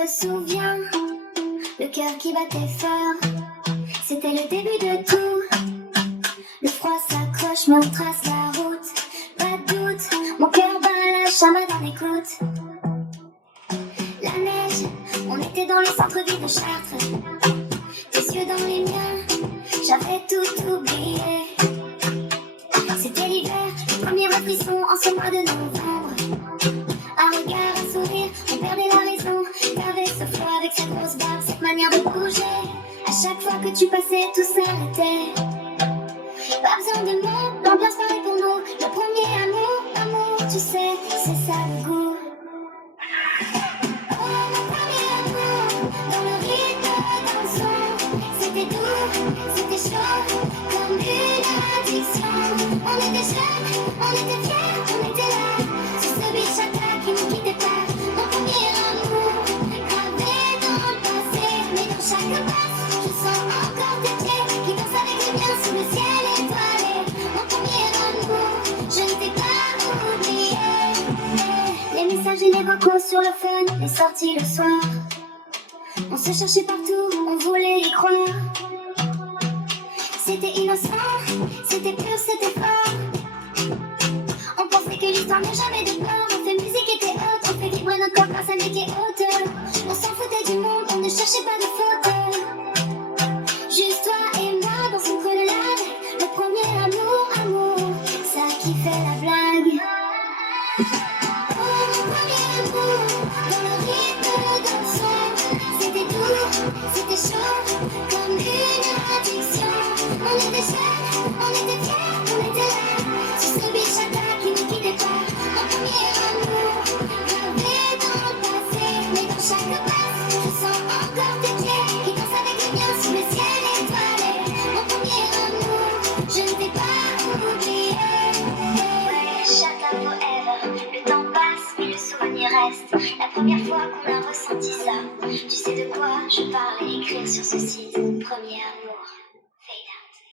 te souviens, le cœur qui battait fort, c'était le début de tout. Le froid s'accroche mais on trace la route. Pas de doute, mon cœur bat la chamade en écoute. La neige, on était dans le centre-ville de Chartres. Tes yeux dans les miens, j'avais tout oublié. C'était l'hiver, les premiers frisson en ce mois de novembre. Un regard, un sourire, on perdait la raison. T'avais ce froid avec cette grosse barbe, cette manière de bouger. À chaque fois que tu passais, tout s'arrêtait. Pas besoin de mots, l'ambiance parlait pour nous. Le premier amour, tu sais, c'est ça le goût. Oh, mon premier amour, dans le rythme, dans le son. C'était doux, c'était chaud, comme une addiction. On était jeunes, on était fiers, on était là. Sur ce beach à terre qui ne quittait pas. Mon premier amour, gravé dans le passé. Mais dans chaque pas, je sens encore tes pieds qui dansent avec les miens sous le ciel étoilé. Mon premier amour, je ne t'ai pas oublié. Les messages et les vocaux sur le phone, les sorties le soir. On se cherchait partout, on voulait y croire. C'était innocent, c'était pur, c'était fort. On pensait que l'histoire n'a jamais de peur. On fait musique et théâtre, on fait vibrer notre corps grâce à métier hauteur. On s'en foutait du monde, on ne cherchait pas de faute. Juste toi et moi dans son creux de lave. Le premier amour, ça qui fait la blague. Oh, mon premier amour, dans le rythme, dans le son. C'était doux, c'était chaud, comme une addiction. On était jeunes, on était fiers, on était là. Sur ce beach à terre qui ne quittait pas. Mon premier amour, gravé dans le passé. Mais dans chaque pas, je sens encore tes pieds qui dansent avec les miens sous le ciel étoilé. Mon premier amour, je ne t'ai pas oublié. Chacun forever, le temps passe mais le souvenir reste. La première fois qu'on a ressenti ça, tu sais de quoi je parle et écrire sur ce site. Premier amour.